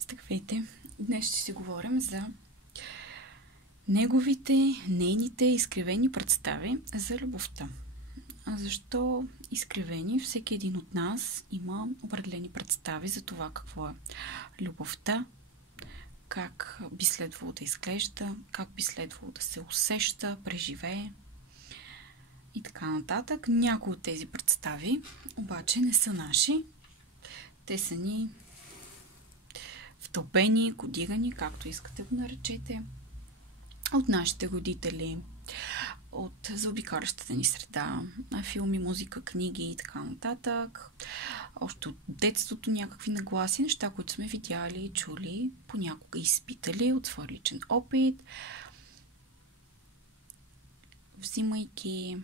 Здравейте! Днес ще си говорим за нейните изкривени представи за любовта. Защо изкривени? Всеки един от нас има определени представи за това какво е любовта, как би следвало да изглежда, как би следвало да се усеща, преживее и така нататък. Някои от тези представи обаче не са наши. Те са ни втълпени, кодирани, както искате го наречете, от нашите родители, от заобикалящата ни среда, филми, музика, книги и така нататък. Още от детството някакви нагласи, неща, които сме видяли, чули, понякога изпитали от своя личен опит, взимайки,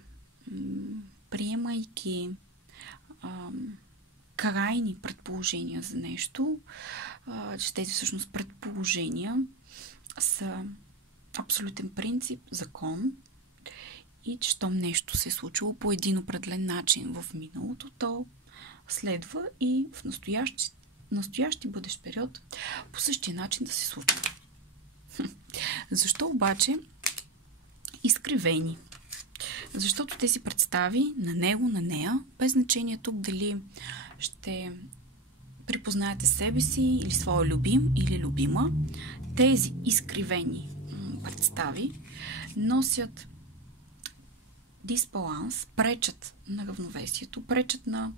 приемайки крайни предположения за нещо, че тези всъщност предположения са абсолютен принцип, закон и че щом нещо се е случило по един определен начин в миналото, то следва и в настоящи бъдещ период по същия начин да се случва. Защо обаче изкривени? Защото тези представи на него, на нея, без значение тук дали ще припознаете себе си или своя любим или любима, тези изкривени представи носят дисбаланс, пречат на равновесието, пречат на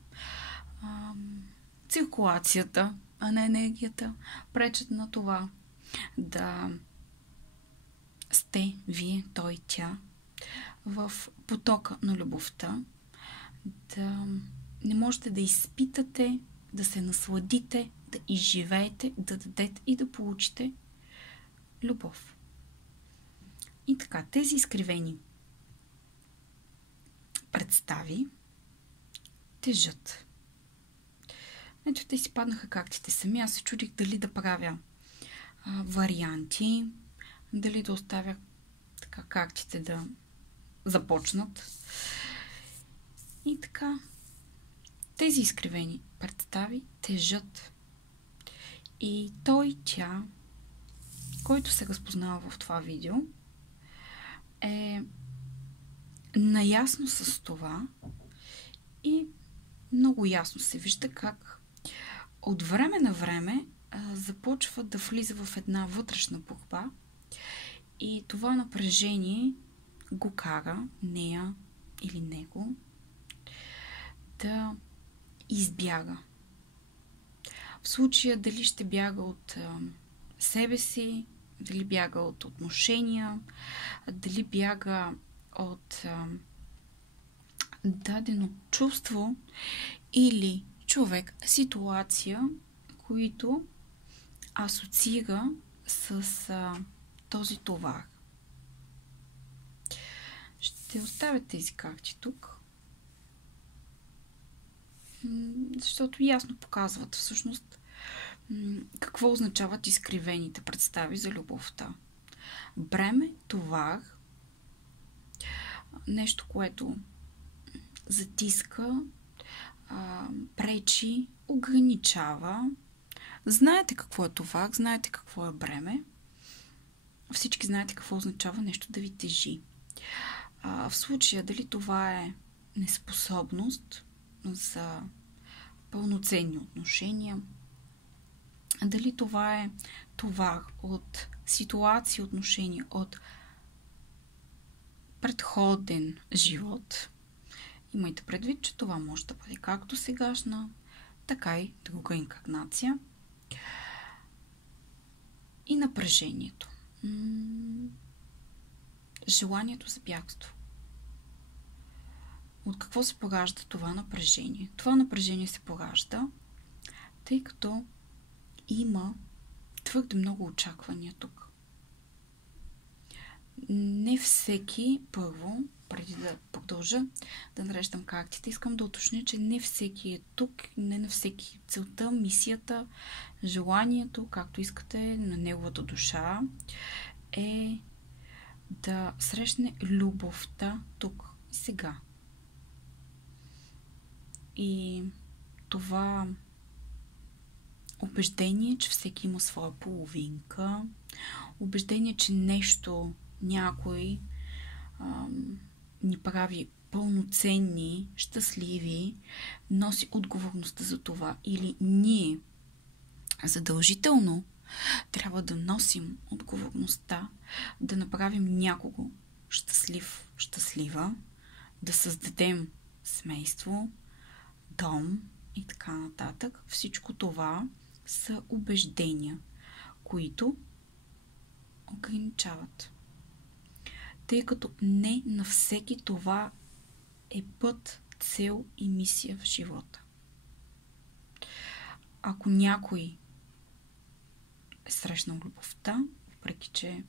циркулацията, а не енергията, пречат на това да сте вие, той, тя в потока на любовта, да не можете да изпитате, да се насладите, да изживеете, да дадете и да получите любов. И така, тези изкривени представи тежат. Ето, те си паднаха кактите сами. Аз се чудих дали да правя варианти, дали да оставя така кактите да започнат. И така, тези изкривени представи тежат. И той, тя, който се разпознава в това видео, е наясно с това и много ясно се вижда как от време на време започва да влиза в една вътрешна борба и това напрежение го кара нея или него да избяга. В случая дали ще бяга от себе си, дали бяга от отношения, дали бяга от дадено чувство или човек, ситуация, които асоциира с този товар. Ще оставя тези карти тук, защото ясно показват всъщност какво означават изкривените представи за любовта. Бреме, товар, нещо, което затиска, пречи, ограничава. Знаете какво е товар, знаете какво е бреме. Всички знаете какво означава нещо да ви тежи. В случая дали това е неспособност за пълноценни отношения, дали това е товар от ситуации, отношения, от предходен живот. Имайте предвид, че това може да бъде както сегашна, така и друга инкарнация. И напрежението. Желанието за бягство. От какво се поражда това напрежение? Това напрежение се поражда, тъй като има твърде много очаквания тук. Не всеки, първо, преди да продължа да нареждам картите, искам да уточня, че не всеки е тук, не на всеки целта, мисията, желанието, както искате, на неговата душа е да срещне любовта тук и сега. И това убеждение, че всеки има своя половинка, убеждение, че нещо, някой ни прави пълноценни, щастливи, носи отговорността за това. Или ние задължително трябва да носим отговорността да направим някого щастлив, щастлива, да създадем семейство, дом и така нататък. Всичко това са убеждения, които ограничават. Тъй като не на всеки това е път, цел и мисия в живота. Ако някой е срещнал любовта, въпреки че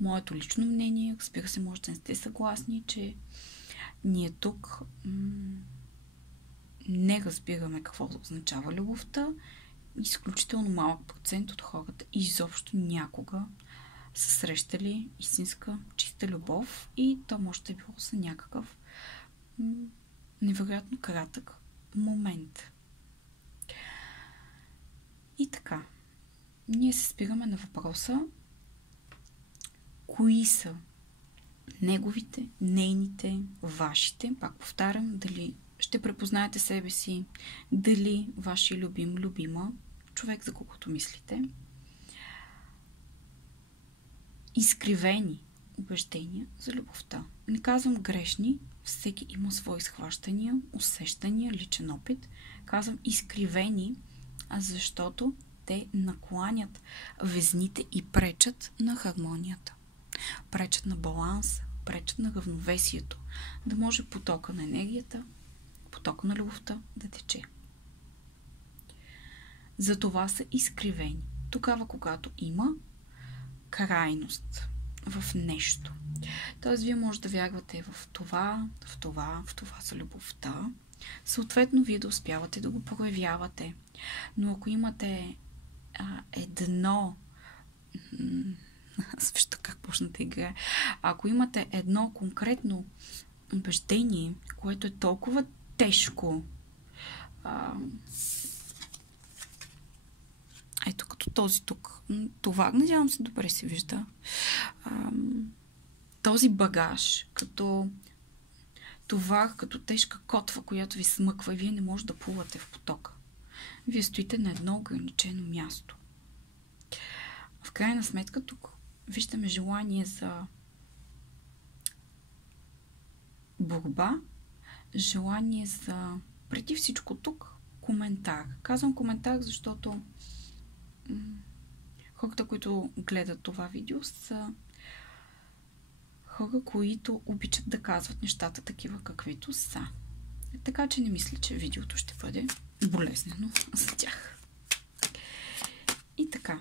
моето лично мнение, разбира се, може да не сте съгласни, че ние тук не разбираме какво означава любовта. Изключително малък процент от хората изобщо някога са срещали истинска, чиста любов и то може да е било за някакъв невероятно кратък момент. И така, ние се спираме на въпроса кои са неговите, нейните, вашите, пак повтарям, дали ще препознаете себе си, дали вашия любим, любима, човек, за когото мислите, изкривени убеждения за любовта. Не казвам грешни, всеки има свои схващания, усещания, личен опит. Казвам изкривени, защото те накланят везните и пречат на хармонията. Пречат на баланса, пречат на равновесието, да може потока на енергията, потока на любовта да тече. Затова са изкривени. Тогава, когато има крайност в нещо. Тоест, вие може да вярвате в това за любовта. Съответно, вие да успявате да го проявявате. Но ако имате едно вижте как почна да играе. Ако имате едно конкретно убеждение, което е толкова тежко, ето като този тук, това, надявам се, добре се вижда, този багаж, като товар, като тежка котва, която ви смъква и вие не може да плувате в потока. Вие стоите на едно ограничено място. В крайна сметка тук виждаме желание за борба, желание за, преди всичко тук, коментар. Казвам коментар, защото хората, които гледат това видео, са хора, които обичат да казват нещата такива, каквито са. Така че не мисля, че видеото ще бъде болезнено за тях. И така.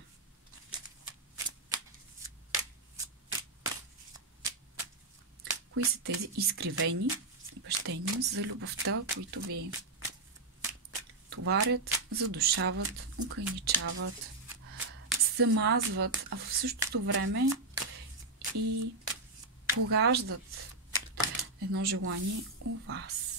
Кои са тези изкривени убеждения за любовта, които ви товарят, задушават, ограничават, замазват, а в същото време и пораждат едно желание у вас.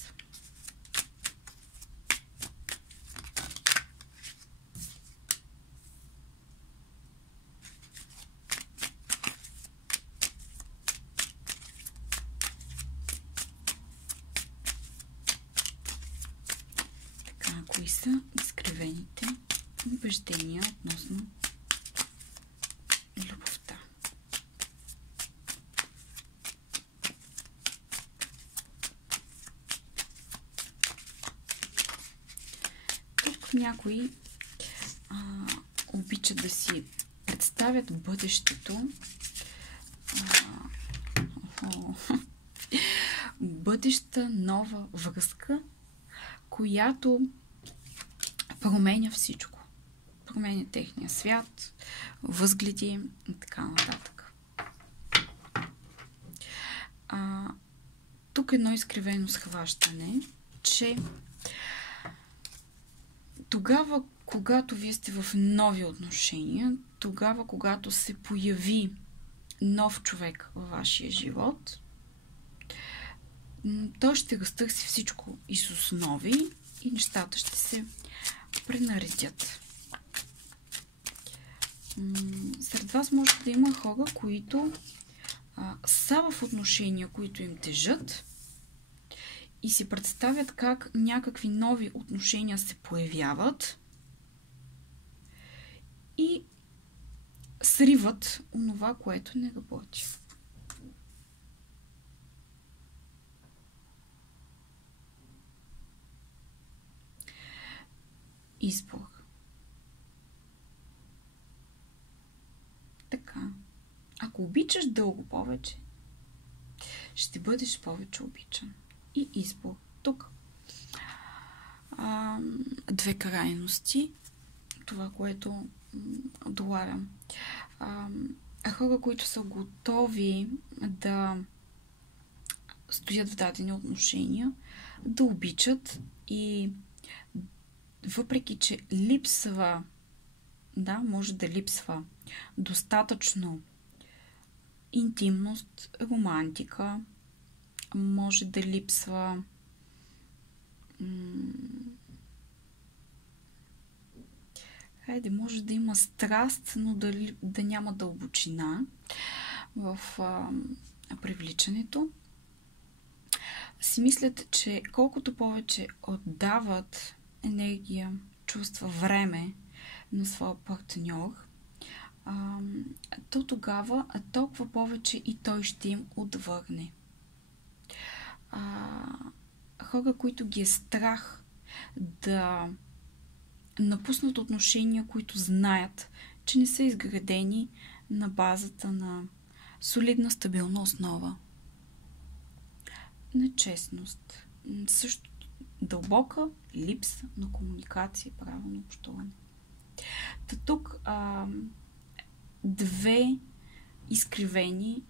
Кои са изкривените убеждения относно любовта? Тук някои обичат да си представят бъдещето, бъдеща нова връзка, която променя всичко. Променя техния свят, възгледи и така нататък. Тук едно изкривено схващане, че тогава, когато вие сте в нови отношения, тогава, когато се появи нов човек във вашия живот, той ще разтърси всичко из основи и нещата ще се пренаредят. Сред вас може да има хора, които са в отношения, които им тежат и си представят как някакви нови отношения се появяват и сриват онова, което не работи. Избор. Така. Ако обичаш дълго повече, ще бъдеш повече обичан. И избор. Тук две крайности. Това, което доларям. Хора, които са готови да стоят в дадени отношения, да обичат и въпреки, че липсва, може да липсва достатъчно интимност, романтика, може да липсва може да има страст, но да няма дълбочина в привличането. Си мислят, че колкото повече отдават енергия, чувства, време на своя партньор, то тогава толкова повече и той ще им отвърне. Хора, които ги е страх да напуснат отношения, които знаят, че не са изградени на базата на солидна, стабилна основа. На честност. Също дълбока липса на комуникация и правилно общуване. Тук две изкривени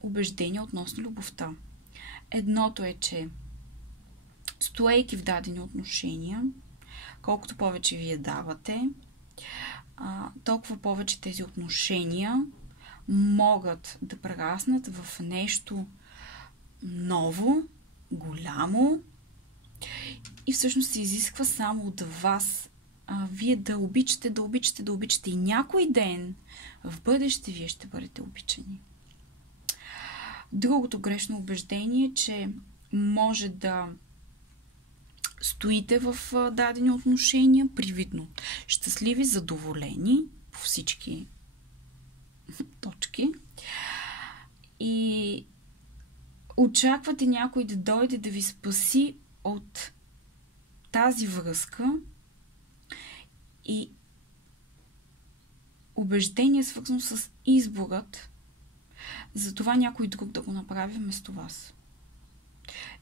убеждения относно любовта. Едното е, че стоейки в дадени отношения, колкото повече вие давате, толкова повече тези отношения могат да прераснат в нещо ново, голямо и всъщност се изисква само от вас вие да обичате и някой ден в бъдеще вие ще бъдете обичани. Другото грешно убеждение е, че може да стоите в дадени отношения, привидно щастливи, задоволени по всички точки и очаквате някой да дойде да ви спаси от тази връзка и убеждение свързано с изборът за това някой друг да го направи вместо вас.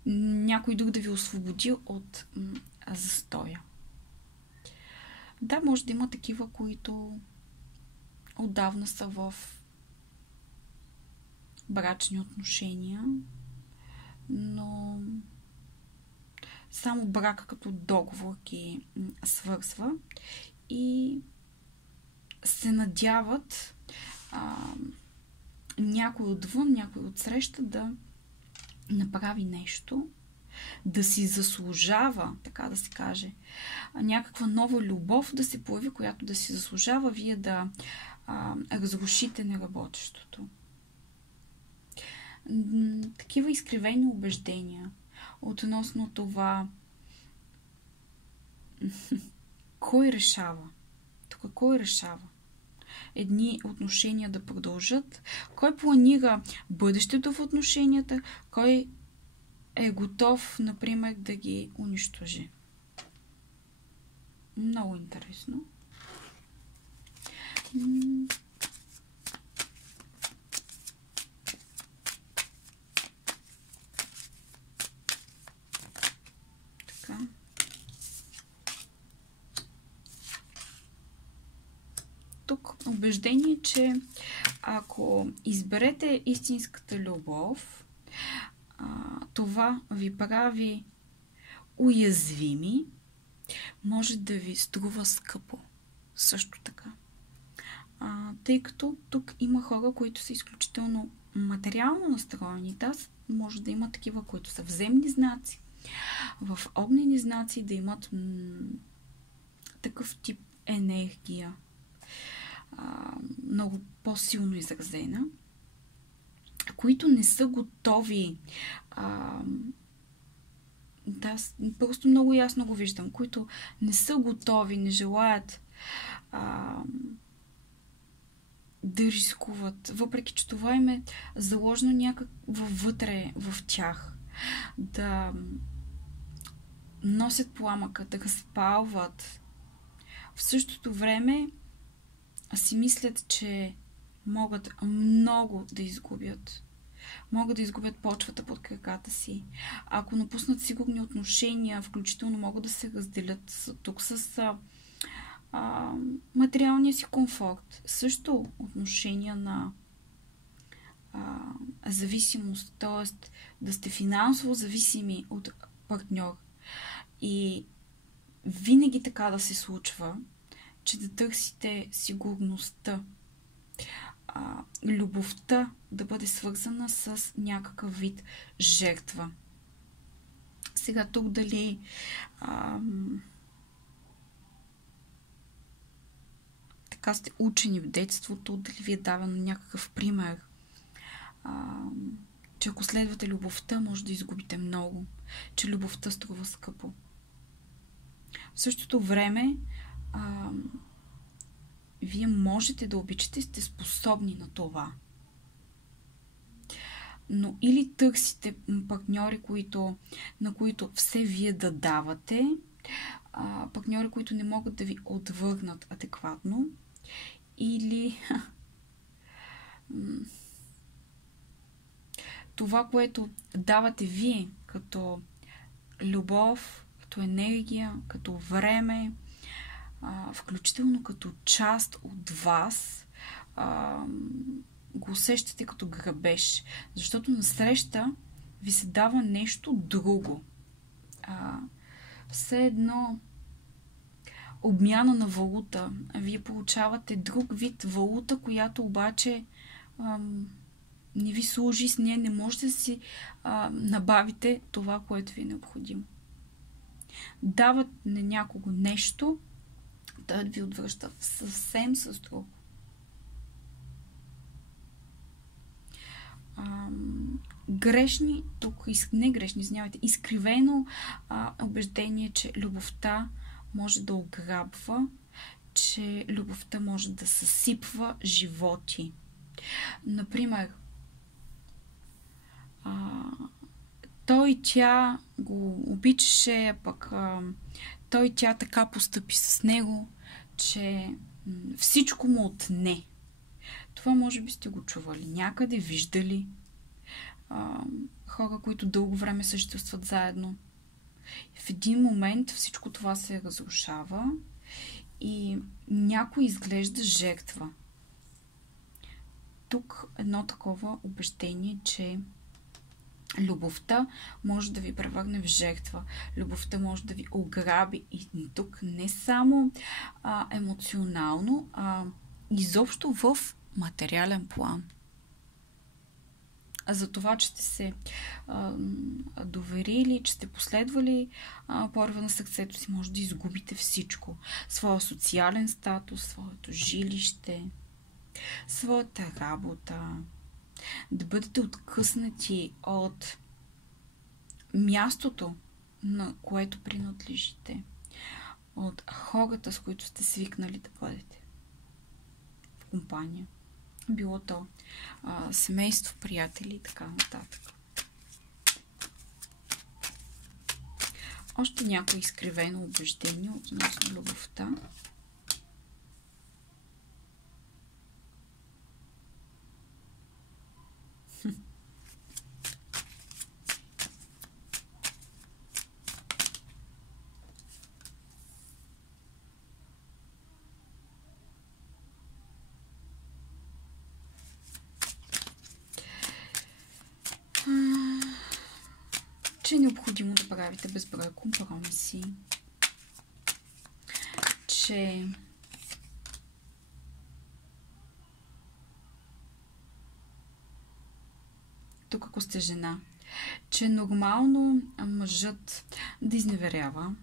Някой друг да ви освободи от застоя. Да, може да има такива, които отдавна са в брачни отношения, но само брака като договор ги свързва и се надяват някой отвън, някой отсреща да направи нещо, да си заслужава, така да се каже, някаква нова любов да се появи, която да си заслужава вие да разрушите неработещото. Такива изкривени убеждения относно това кой решава? Тук кой решава? Едни отношения да продължат, кой планира бъдещето в отношенията, кой е готов, например, да ги унищожи. Много интересно. Така. Тук убеждение, че ако изберете истинската любов, това ви прави уязвими, може да ви струва скъпо. Също така. Тъй като тук има хора, които са изключително материално настроени. Да, може да има такива, които са в земни знаци, в огнени знаци, да имат такъв тип енергия. много по-силно изразена, които не са готови. Да, просто много ясно го виждам. Които не са готови, не желаят да рискуват, въпреки че това им е заложено някак вътре в тях. Да носят пламъка, да разпалват. В същото време си мислят, че могат много да изгубят. Могат да изгубят почвата под краката си. Ако напуснат сигурни отношения, включително могат да се разделят тук с материалния си комфорт. Също отношения на зависимост, т.е. да сте финансово зависими от партньор. И винаги така да се случва, че да търсите сигурността, любовта да бъде свързана с някакъв вид жертва. Сега тук дали така сте учени в детството, дали ви е давано някакъв пример, че ако следвате любовта, може да изгубите много, че любовта струва скъпо. В същото време вие можете да обичате и сте способни на това. Но или търсите партньори, на които все вие да давате, партньори, които не могат да ви отвърнат адекватно, или това, което давате вие като любов, като енергия, като време, включително като част от вас, го усещате като грабеж. Защото насреща ви се дава нещо друго. Все едно обмяна на валута. Вие получавате друг вид валута, която обаче не ви служи, с нея не можете да си набавите това, което ви е необходимо. Дават на някого нещо, той ви отвръща съвсем с друго. Изкривено убеждение, че любовта може да ограбва, че любовта може да съсипва животи. Например, той и тя го обичаше, пък той и тя така постъпи с него, че всичко му отне. Това може би сте го чували някъде, виждали. Хора, които дълго време съжителстват заедно. В един момент всичко това се разрушава и някой изглежда жертва. Тук едно такова убеждение, че любовта може да ви превърне в жертва. Любовта може да ви ограби. И тук не само емоционално, а изобщо в материален план. За това, че сте се доверили, че сте последвали порива на сърцето си, може да изгубите всичко. Своя социален статус, своето жилище, своята работа. Да бъдете откъснати от мястото, на което принадлежите. От хората, с които сте свикнали да бъдете в компания. Било то семейство, приятели и така нататък. Още някои изкривено убеждение относно любовта. Че е необходимо да правите безброй компромиси, че тук ако сте жена, че е нормално мъжът да изневерява.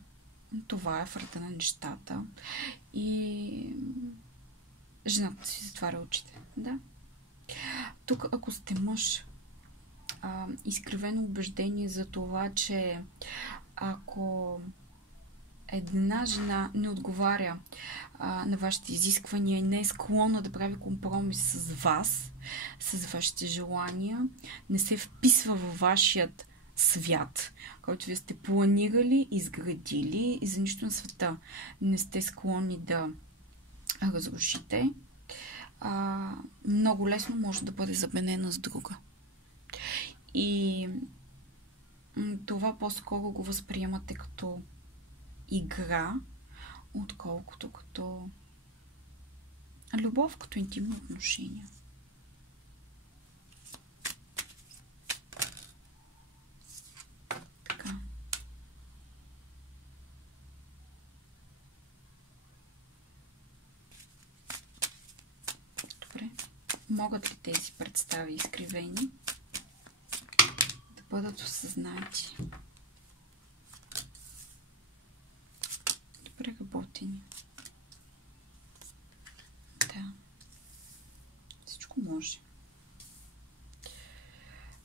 Това е в ръда на нещата. И жената си затваря очите. Да. Тук, ако сте мъж, изкривено убеждение за това, че ако една жена не отговаря на вашите изисквания и не е склонна да прави компромис с вас, с вашите желания, не се вписва във вашият свят, който вие сте планирали, изградили и за нищо на света не сте склонни да разрушите, много лесно може да бъде заменена с друга. И това по-скоро го възприемате като игра, отколкото като любов, като интимно отношение. Така. Добре. Могат ли тези представи изкривени да бъдат осъзнати? Преработени. Да. Всичко може.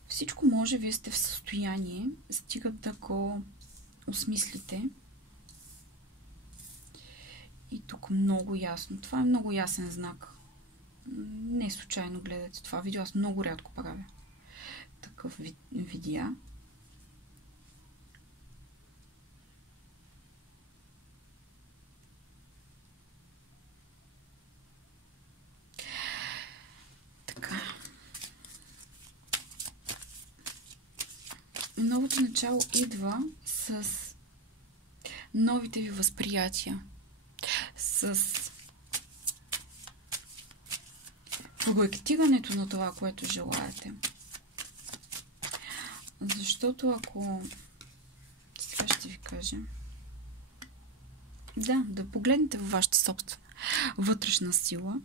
Всичко може, вие сте в състояние, стига да го осмислите. И тук много ясно. Това е много ясен знак. Не случайно гледате това видео. Аз много рядко правя такъв видео. Новото начало идва с новите ви възприятия, с проектирането на това, което желаете. Защото ако... Сега ще ви кажа. Да погледнете във вашата собствена вътрешна сила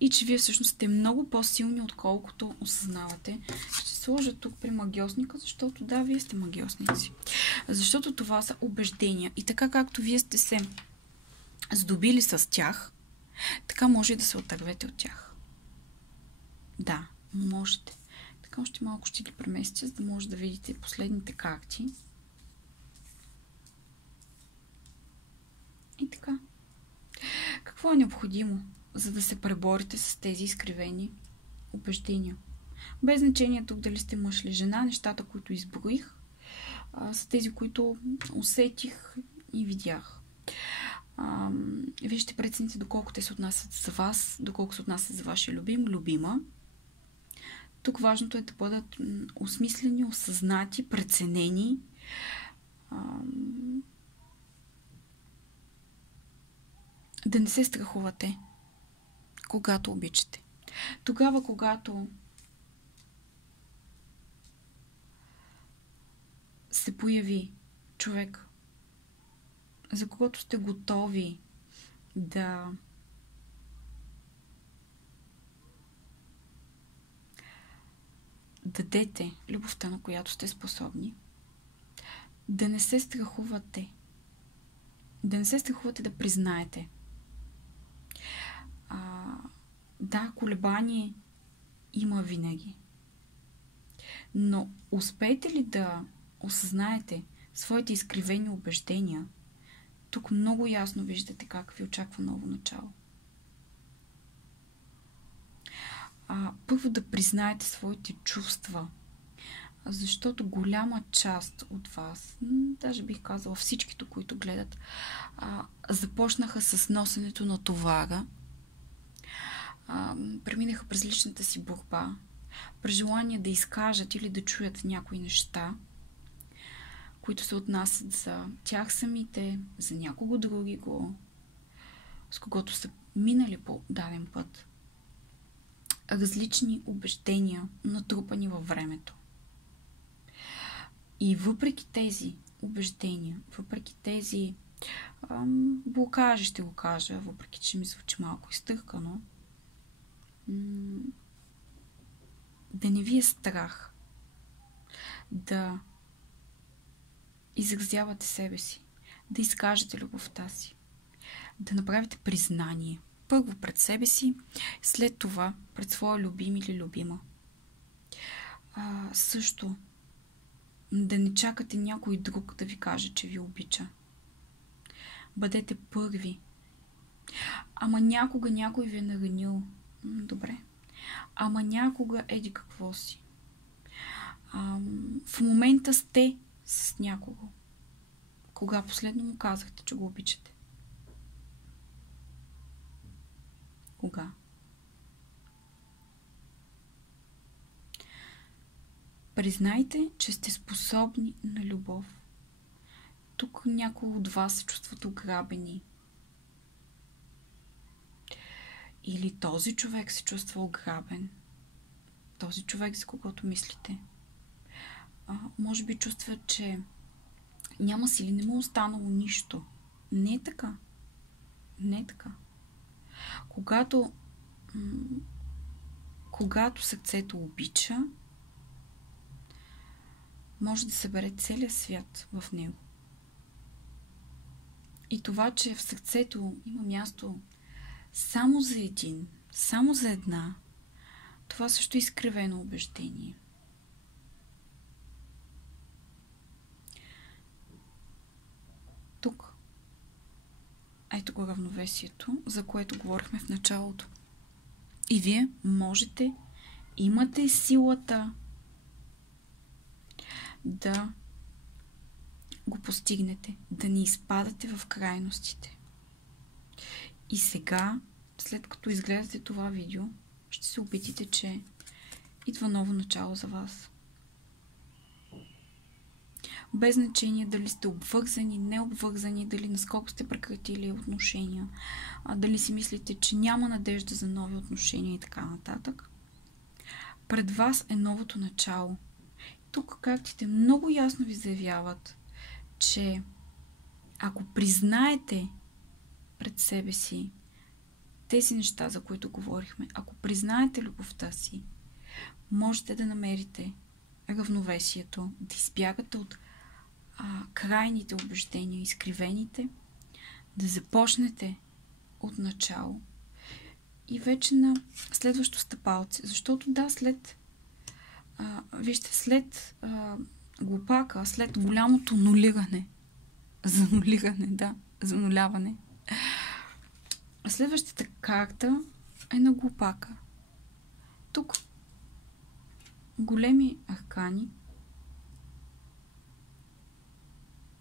и че вие всъщност сте много по-силни, отколкото осъзнавате. Ще сложа тук при магиосника, защото вие сте магиосници. Защото това са убеждения. И така както вие сте се здобили с тях, така може и да се отървете от тях. Да, можете. Така още малко ще ги преместя, за да може да видите последните карти. И така. Какво е необходимо, за да се преборите с тези изкривени убеждения? Без значение тук дали сте мъж или жена, нещата, които изброих, са тези, които усетих и видях. Вие ще прецените доколко те се отнасят за вас, доколко се отнасят за вашия любим, любима. Тук важното е да бъдат осмислени, осъзнати, преценени. Да не се страхувате, когато обичате. Тогава, когато се появи човек, за когото сте готови да дадете любовта, на която сте способни, да не се страхувате. Да не се страхувате да признаете. Колебание има винаги. Но успеете ли да осъзнаете своите изкривени убеждения, тук много ясно виждате как ви очаква ново начало. Първо да признаете своите чувства, защото голяма част от вас, даже бих казала всичките, които гледат, започнаха с носенето на товара, преминаха през личната си борба, през желание да изкажат или да чуят някои неща, които се отнасят за тях самите, за някого другиго, с когото са минали по даден път. Различни убеждения, натрупани във времето. И въпреки тези убеждения, въпреки тези блокажи, ще го кажа, въпреки че ми звучи малко изтъркано, да не ви е страх да изразявате себе си, да изкажете любовта си, да направите признание, Първо пред себе си, след това пред своя любим или любима. Също да не чакате някой друг да ви каже, че ви обича. Бъдете първи. Ама някога някой ви е наранил. Добре. Ама някога еди какво си. В момента сте с някого. Кога последно му казахте, че го обичате? Кога? Признайте, че сте способни на любов. Тук някои от вас се чувстват ограбени. Или този човек се чувства ограбен. Този човек, за когото мислите. Може би чувства, че няма сили, не му е останало нищо. Не е така. Не е така. Когато сърцето обича, може да събере целия свят в него. И това, че в сърцето има място само за един, само за една, това също е изкривено убеждение. Тук, ето го равновесието, за което говорихме в началото. И вие можете, имате силата да го постигнете, да не изпадате в крайностите. И сега, след като изгледате това видео, ще се убедите, че идва ново начало за вас. Без значение дали сте обвързани, необвързани, дали наскоро сте прекратили отношения, дали си мислите, че няма надежда за нови отношения и така нататък. Пред вас е новото начало. Тук картите много ясно ви заявяват, че ако признаете пред себе си тези неща, за които говорихме, ако признаете любовта си, можете да намерите равновесието, да избягате от крайните убеждения, изкривените, да започнете от начало и вече на следващо стъпалце. Защото да, след глупака, след голямото зануляване, следващата карта е на глупака. Тук големи аркани,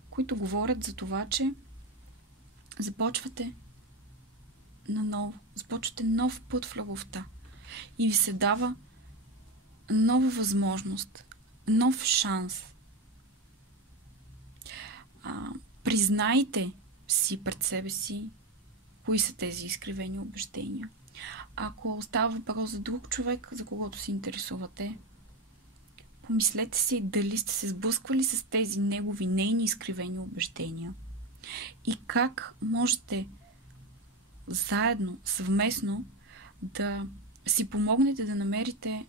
които говорят за това, че започвате нов път в любовта и ви се дава нова възможност, нов шанс. Признайте си пред себе си кои са тези изкривени убеждения. Ако става въпрос за друг човек, за когото се интересувате, помислете си дали сте се сблъсквали с тези нейни изкривени убеждения и как можете заедно, съвместно да си помогнете да намерите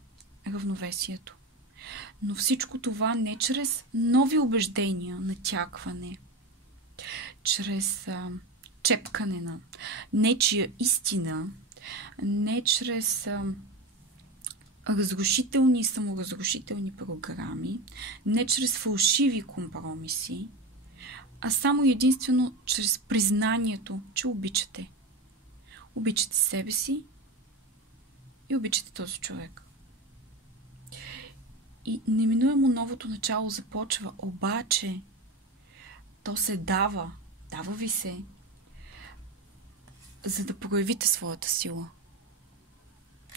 равновесието. Но всичко това не чрез нови убеждения, натякване, чрез чепкане на нечия истина, не чрез разрушителни и саморазрушителни програми, не чрез фалшиви компромиси, а само единствено чрез признанието, че обичате. Обичате себе си и обичате този човек. И неминуемо новото начало започва, обаче то се дава ви се, за да проявите своята сила.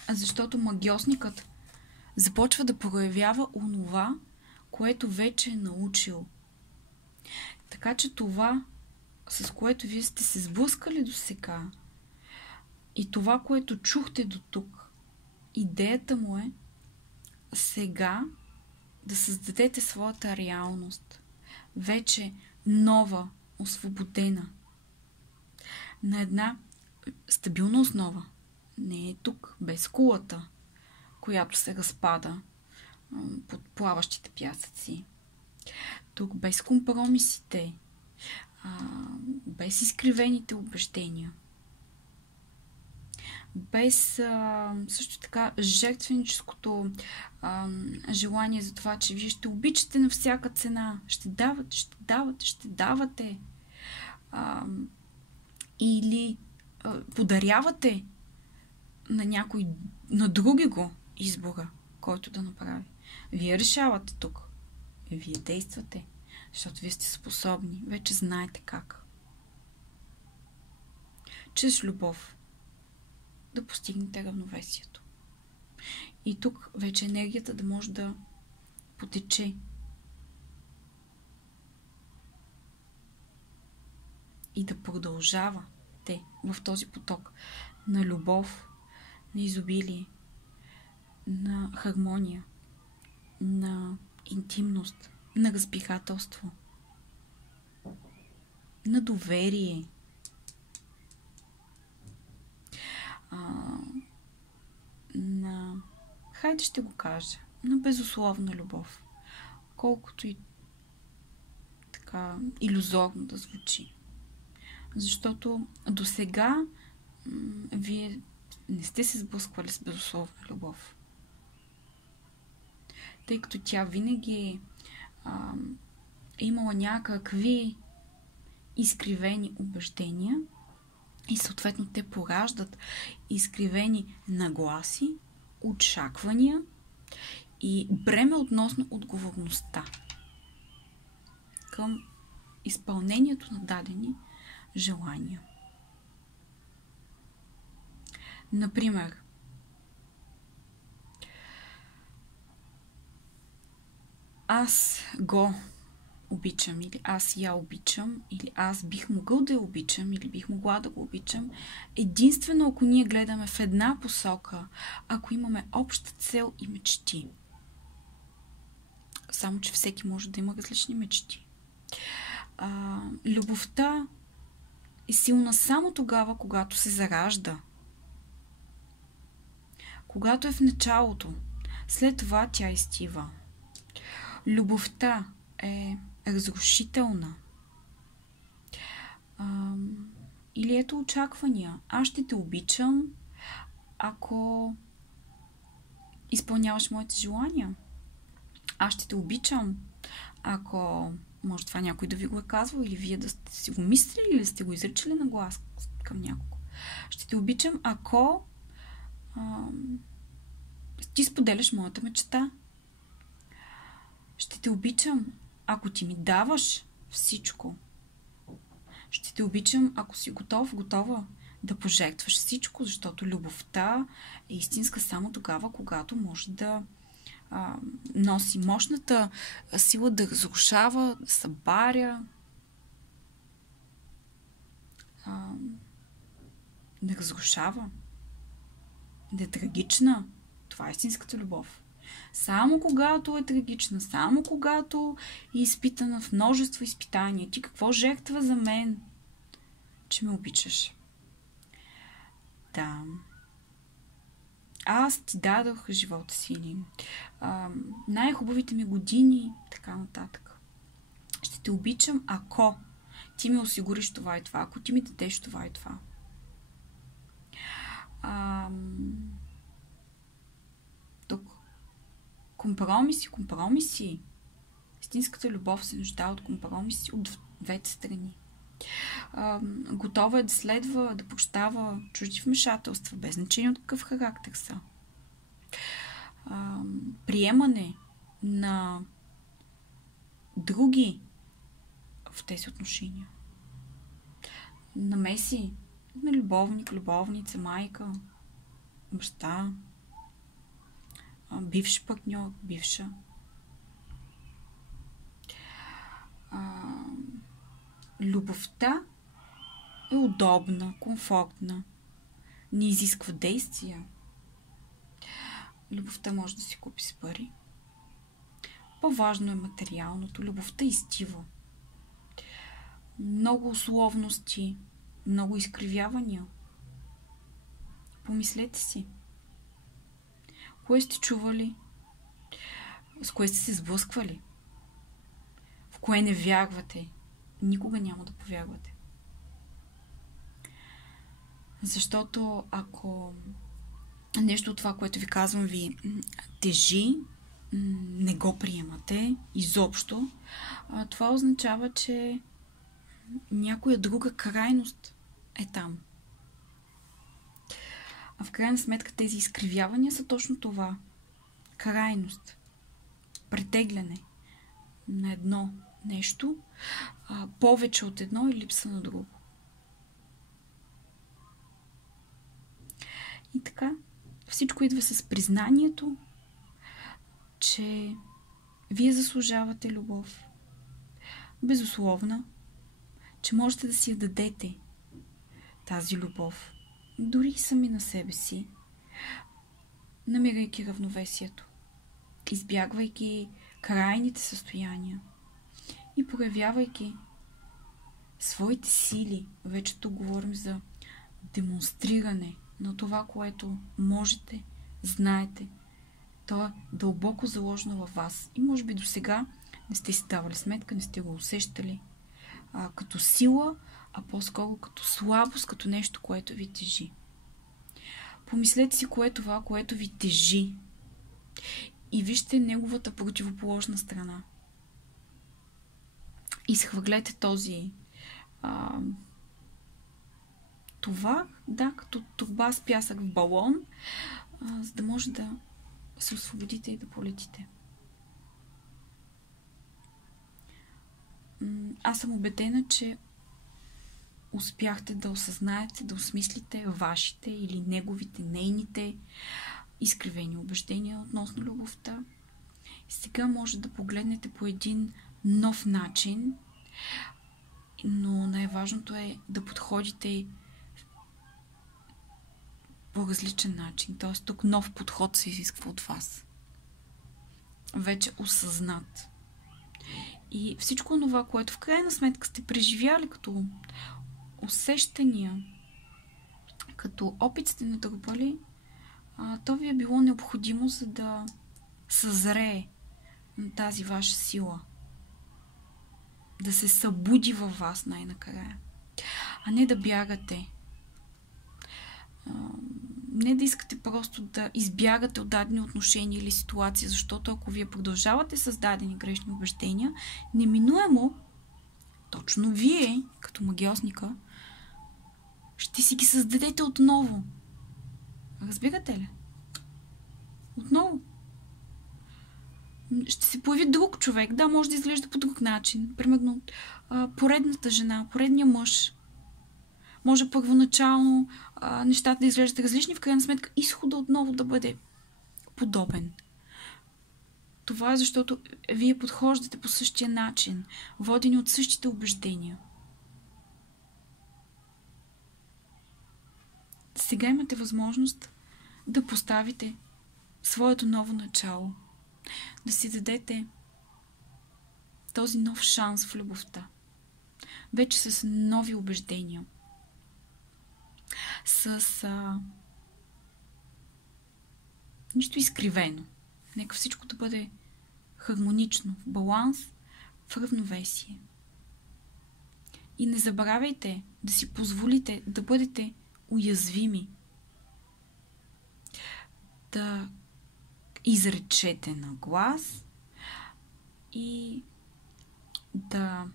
Защото магиосникът започва да проявява онова, което вече е научил. Така че това, с което вие сте се сблъскали до сега, и това, което чухте до тук, идеята му е сега да създадете своята реалност. Вече нова, освободена. На една стабилна основа. Не е тук, без кулата, която се разпада под плаващите пясъци. Тук без компромисите, без изкривените убеждения. без също така жертвеническото желание за това, че вие ще обичате на всяка цена, ще давате, ще давате, ще давате, или подарявате на някой, на други го избора, който да направи. Вие решавате тук. Вие действате, защото вие сте способни. Вече знаете как. Чрез любов да постигнете равновесието. И тук вече енергията да може да потече. И да продължавате в този поток на любов, на изобилие, на хармония, на интимност, на разбирателство, на доверие, хайде ще го кажа, на безусловна любов, колкото и така илюзорно да звучи. Защото до сега вие не сте се сблъсквали с безусловна любов. Тъй като тя винаги е имала някакви изкривени убеждения и съответно те пораждат изкривени нагласи, очаквания и бреме относно отговорността към изпълнението на дадени желания. Например, аз го обичам, или аз я обичам, или аз бих могъл да я обичам, или бих могла да го обичам, единствено ако ние гледаме в една посока, ако имаме обща цел и мечти. Само че всеки може да има различни мечти. Любовта е силна само тогава, когато се заражда. Когато е в началото, след това тя изтива. Любовта е разрушителна. Или ето очаквания. Аз ще те обичам, ако изпълняваш моите желания. Аз ще те обичам, ако може това някой да ви го е казвал, или вие да сте си го мислили, или сте го изричали на глас към някого. Ще те обичам, ако ти споделяш моята мечта. Ще те обичам, ако ти ми даваш всичко. Ще те обичам, ако си готова да пожертваш всичко, защото любовта е истинска само тогава, когато може да носи мощната сила да разрушава, да събаря, да разрушава, да е трагична. Това е истинската любов. Само когато е трагична, само когато е изпитана в множество изпитания. Ти какво жертва за мен, че ме обичаш? Да. Аз ти дадох живота си, най-хубавите ми години, така нататък. Ще те обичам, ако ти ми осигуриш това и това, ако ти ми дадеш това и това. Тук компромиси. Истинската любов се нуждае от компромиси от двете страни. Готова е да следва, да прощава чужди вмешателства, без значение от какъв характер са. Приемане на други в тези отношения. Намеси на любовник, любовница, майка, баща, бивш партньор, бивша. Любовта е удобна, комфортна, не изисква действия. Любовта може да се купи с пари. По-важно е материалното. Любовта изтива. Много условности, много изкривявания. Помислете си. Кое сте чували? С кое сте се сблъсквали? В кое не вярвате? Никога няма да повярвате. Защото ако нещо от това, което ви казвам, ви тежи, не го приемате изобщо, това означава, че някоя друга крайност е там. А в крайна сметка тези изкривявания са точно това. Крайност. Претегляне на едно нещо, повече от едно и липса на друго. И така, всичко идва с признанието, че вие заслужавате любов. Безусловна, че можете да си я дадете тази любов. Дори и сами на себе си, намирайки равновесието, избягвайки крайните състояния и проявявайки своите сили. Вече тук говорим за демонстриране на това, което можете, знаете. То е дълбоко заложено във вас. И може би до сега не сте си давали сметка, не сте го усещали като сила, а по-скоро като слабост, като нещо, което ви тежи. Помислете си кое е това, което ви тежи. И вижте неговата противоположна страна. Изхвърлете това, като торба с пясък в балон, за да може да се освободите и да полетите. Аз съм убедена, че успяхте да осъзнаете, да осмислите вашите или неговите, нейните изкривени убеждения относно любовта. И сега може да погледнете по един нов начин, но най-важното е да подходите по различен начин. Т.е. тук нов подход се изисква от вас. Вече осъзнат. И всичко това, което в крайна сметка сте преживяли като усещания, като опит сте натрупали, то ви е било необходимо, за да съзрее тази ваша сила. Да се събуди във вас най-накрая. А не да бягате. Не да искате просто да избягате от дадени отношения или ситуации, защото ако вие продължавате с дадени грешни убеждения, неминуемо, точно вие, като магиосника, ще си ги създадете отново. Разбирате ли? Отново. Ще се появи друг човек. Да, може да изглежда по друг начин. Примерно, поредната жена, поредния мъж. Може първоначално нещата да изглеждат различни, в крайна сметка изхода отново да бъде подобен. Това е защото вие подхождате по същия начин, водени от същите убеждения. Сега имате възможност да поставите своето ново начало, да си дадете този нов шанс в любовта. Вече с нови убеждения. С нищо изкривено. Нека всичко да бъде хармонично, в баланс, в равновесие. И не забравяйте да си позволите да бъдете уязвими. Да изречете на глас и да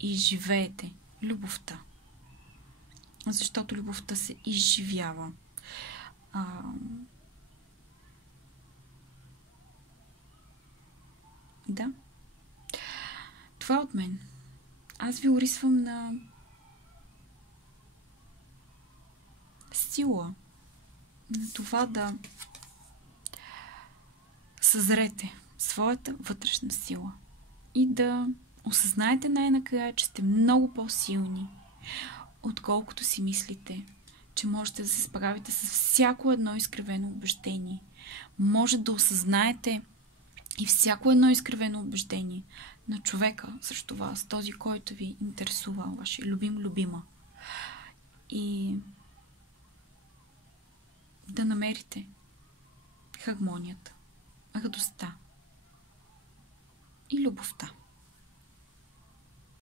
изживеете любовта. Защото любовта се изживява. Да. Това е от мен. Аз ви орисвам на сила. На това да съзрете своята вътрешна сила. И да осъзнаете най-накрая, че сте много по-силни, отколкото си мислите, че можете да се справите с всяко едно изкривено убеждение. Може да осъзнаете и всяко едно изкривено убеждение на човека срещу вас, този, който ви интересува, вашия любима. И да намерите хармонията, радостта и любовта.